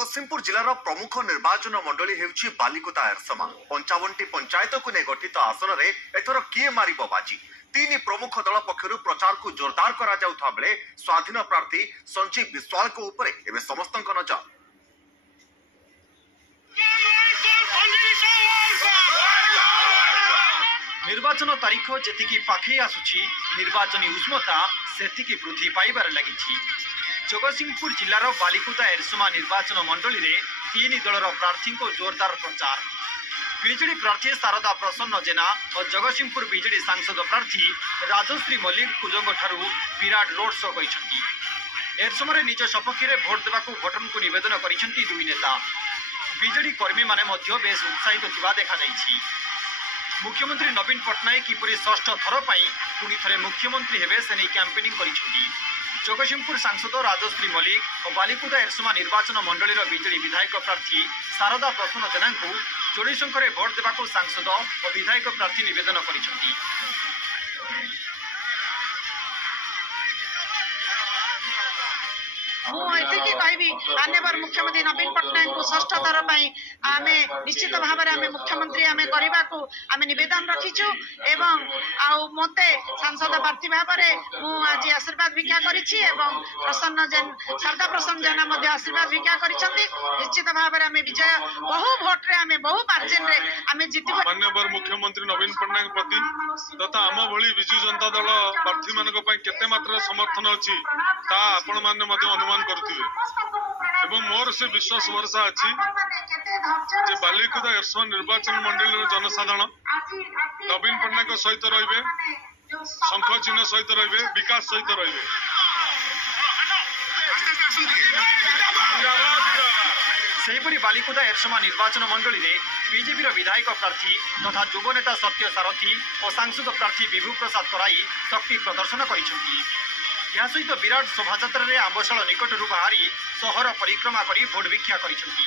जगतसिंहपुर जिलार प्रमुख निर्वाचन मंडली हेउछि बालिकुदा एरसमा 55टी पंचायत को ने गठित आसन रे एथर किए मारिबो बाजी। तीन प्रमुख दल पक्षरु प्रचार को जोरदार करा जाउथा बेले स्वाधीन प्रार्थी संजीव विश्वाल को ऊपर एबे समस्तक नजर। निर्वाचन तारीख जेतिकी पाखे आसुची निर्वाचनी उष्मता सेतिकी वृद्धि पाइबार लागिछि। जगतसिंहपुर जिलार बालिकुदा एरसमा निर्वाचन मंडली रे तीन दलर प्रार्थी को जोरदार प्रचार। बीजेडी प्रार्थी शारदा प्रसन्न जेना और जगतसिंहपुर बीजेडी सांसद प्रार्थी राजश्री मल्लिक कुजंग ठारू विराट रोड शो करिसेंती। एरसमा निज सपक्ष में भोट देवाकू भोटन को निवेदन करिसेंती दुई नेता। बीजेडी कर्मी माने मध्य बेस उत्साहित थिबा देखा जाइछि। मुख्यमंत्री नवीन पट्टनायक किपरि षष्ठ थर पई पुणी थरे मुख्यमंत्री हेबे से नै कैंपेनिंग करिसेंती। जगतसिंहपुर सांसद राजश्री मल्लिक और बालिकुदा एरसमा निर्वाचन मंडली बीजेडी विधायक प्रार्थी शारदा प्रसन्न जेना को जोड़ी संख्यारे भोट देवाकू सांसद और विधायक प्रार्थी निवेदन करिसेंती। माननीय मुख्यमंत्री नवीन पट्टनायक को षष्ठ थर आम निश्चित भाव में मुख्यमंत्री आम करने को आम नवेदन रखीचु एवं मते सांसद प्रार्थी भाव में आज आशीर्वाद भिक्षा प्रसन्न जेन शारदा प्रसन्न जेना आशीर्वाद भिक्षा कर निश्चित भाव में आम विजय बहु भोट्रे आम बहु मार्जिन आम जीत। माननीय मुख्यमंत्री नवीन पट्टनायक प्रति तथा आम भली विजु जनता दल प्रार्थी मान केते मात्रा समर्थन अच्छी आपण मैंने अनुमान करुथिबे एवं मोर से विश्वास भरसा अच्छी जे बालिकुदा एरसमा निर्वाचन मंडली जनसाधारण नवीन पट्टनायक सहित रहिबे, शंख चिन्ह सहित रहिबे, विकास सहित रहिबे। सेहिपरि बालिकुदा एरसमा निर्वाचन मंडली रे बीजेपी विधायक प्रार्थी तथा युव नेता सत्य सारथी और सांसद प्रार्थी विभू प्रसाद तराई शक्ति प्रदर्शन करिसेंती। या सहित विराट शोभायात्रा आंबशाल निकटरू बाहरी सहर परिक्रमा करी भोट भिक्षा करिसेंती।